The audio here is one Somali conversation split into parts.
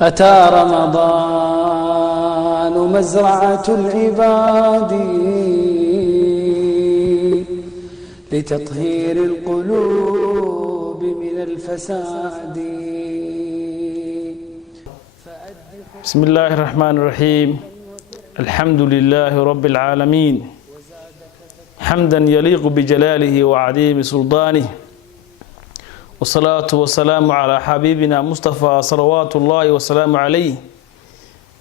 أتى رمضان مزرعة العباد لتطهير القلوب من الفساد. بسم الله الرحمن الرحيم. الحمد لله رب العالمين حمدا يليق بجلاله وعظيم سلطانه، والصلاة والسلام على حبيبنا مصطفى صلوات الله والسلام عليه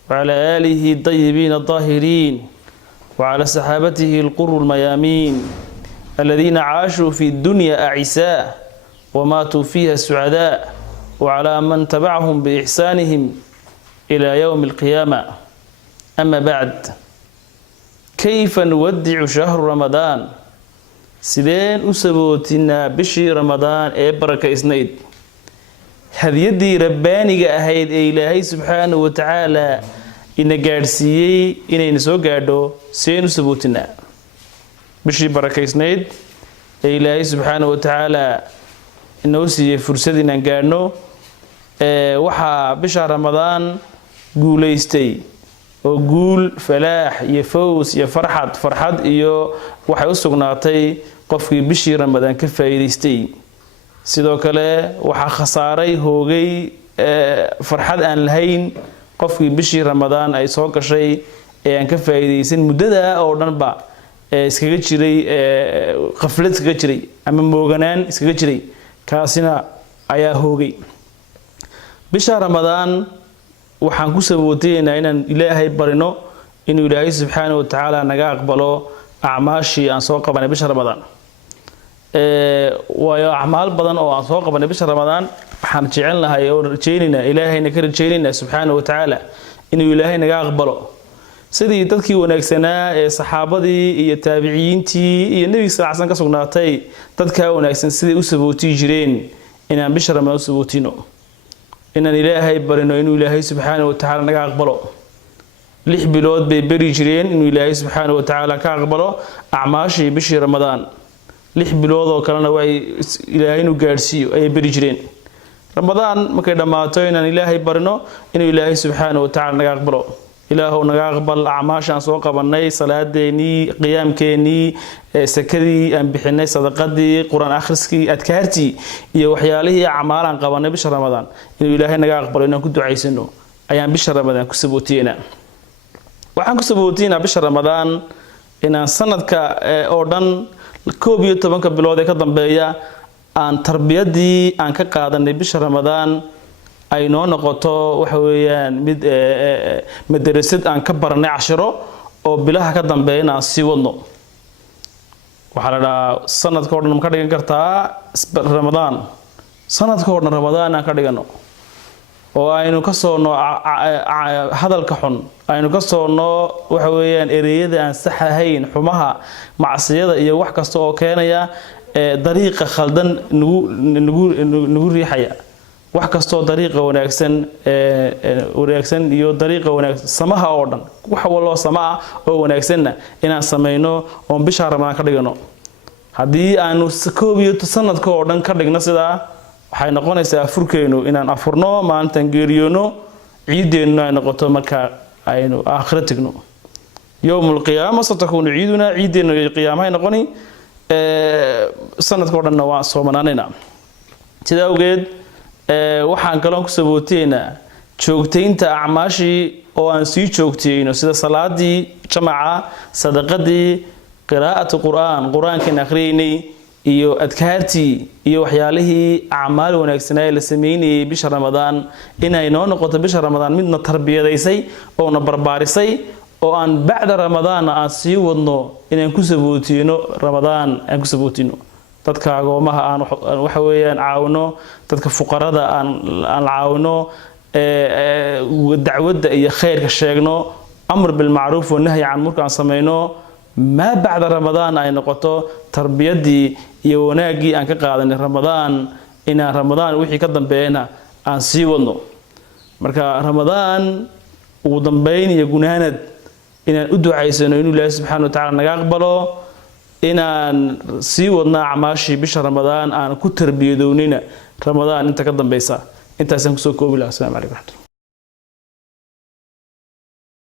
وعلى آله الطيبين الطاهرين وعلى صحابته القر الميامين الذين عاشوا في الدنيا أعساء وماتوا فيها سعداء، وعلى من تبعهم بإحسانهم إلى يوم القيامة. أما بعد، كيف نودع شهر رمضان؟ sideen u sabootinaa bishii ramadaan ee barakaysnayd, hadiyadii rabbaaniga ahayd ee ilaahay subxaanahu wa tacaala ina gaadhsiiyey inayna soo gaadho. sideen u sabootinaa bishii barakaysnayd ee ilaahay subxaanahu wa tacaala inoo siiyey fursad inaan gaadhno? waxaa bisha ramadaan guulaystay oo guul, falaax iyo faws iyo farxad iyo waxay u sugnaatay qofkii bishii ramadaan ka faa'iidaystay. sidoo kale waxaa khasaaray, hoogay, farxad aan lahayn qofkii bishii ramadaan ay soo gashay ee aan ka faa'iidaysan muddada oo dhanba iskaga jiray, qaflad iskaga jiray ama mooganaan iskaga jiray. kaasina ayaa hoogay. bisha ramadaan waxaan ku sabootaynaa inaan ilaahay barino inuu ilaahay subxaanahu wa tacaala naga aqbalo acmaashii aan soo qabanay bisha ramadaan. waayo acmaal badan oo aan soo qabanay bisha ramadaan waxaan jecelnahay oo rajaynaynaa, ilaahayna ka rajaynaynaa subxaanahu wa tacaala inuu ilaahay naga aqbalo, sidii dadkii wanaagsanaa ee saxaabadii iyo taabiciyiintii iyo nebiga salacsan ka sugnaatay dadkaa wanaagsan siday u sabootii jireen inaan bisha ramadaan u sabootino, inaan ilaahay barino inuu ilaahay subxaanahu wa tacaala naga aqbalo. 6 bilood bay beri jireen inuu ilaahay subxaanahu wa tacaala ka aqbalo acmaashii bishii ramadaan. 6 bilood oo kalena way ilaahay inuu gaadhsiiyo ayay beri jireen. ramadaan markay dhammaato inaan ilaahay barino inuu ilaahay subxaanahu wa tacaala naga aqbalo. ilaahow naga aqbal acmaashaan soo qabanay, salaadeenii, qiyaamkeenii, sakadii aan bixinay, sadaqadii, quraan akhriskii, adkaartii iyo waxyaalihii acmaalaan qabanay bisha ramadaan. inuu ilaahay naga aqbalo inaan ku ducaysano ayaan bisha ramadaan ku sabootiyeynaa. waxaan ku sabootiyeynaa bisha ramadaan inaan sanadka oo dhan 11 bilood ee ka dambeeya aan tarbiyadii aan ka qaadanay bisha ramadaan ay noo noqoto waxa weeyaan mid madrasad aan ka baranay cashiro oo bilaha ka dambeeyna aan sii wadno. waxa la dhahaa sanadka oo dhan ma ka dhigan kartaa ramadaan, sanadka oo dhan ramadaan aan ka dhigano oo aynu ka soono hadalka xun, aynu ka soono waxa weeyaan ereyada aan sax ahayn, xumaha, macsiyada iyo wax kasta oo keenaya dariiqa khaldan nagu riixaya. wax kastoo dariiqa wanaagsan iyo dariiqa wanaagsan samaha oo dhan, wax walba samaa oo wanaagsanna inaan sameeyno oo bisha ramadaan ka dhigano. hadii aanu sanadka oo dhan ka dhigno sidaa, waxay noqonaysaa afurkeenu inaan afurno maalintan geeriyoono, ciideenu ay noqoto marka aynu aakhira tagno. yawmul qiyaama satakunu ciiduna, ciideenu qiyaamaha noqoni, sanadka oo dhanna waa soomanaanayna. sidaa awgeed waxaan kaloon ku sabooteynaa joogtaynta acmaashii oo aan sii joogteyno, sida salaadii jamaca, sadaqadii, qiraa'atu qur-aankan akhriyeynay iyo adkaartii iyo waxyaalihii acmaal wanaagsanaa ee la sameynayay bisha ramadaan. inay noo noqoto bisha ramadaan midna tarbiyadaysay oo na barbaarisay oo aan bacda ramadaan aan sii wadno inaan ku sabootino ramadaan, aan ku sabootino dadka agoomaha aan waxa weeyaan caawino, dadka fuqarada aan caawino, dacwadda iyo khayrka sheegno, amr bil ma'ruf wa nahy can munkar aan sameeyno. ma bacda ramadaan ay noqoto tarbiyadii iyo wanaagii aan ka qaadanay ramadaan, inaan ramadaan wixii ka dambeeyna aan sii wadno. marka ramadaan ugu dambeyn iyo gunaanad inaan u ducaysano inuu ilaahay subxaanahu wa tacaala naga aqbalo, inaan sii wadna acmaashii bisha ramadaan aan ku tarbiyadownina ramadaan inta ka dambeysa. intaasaan kusoo koobi lahaa. Assalaamu calaykum.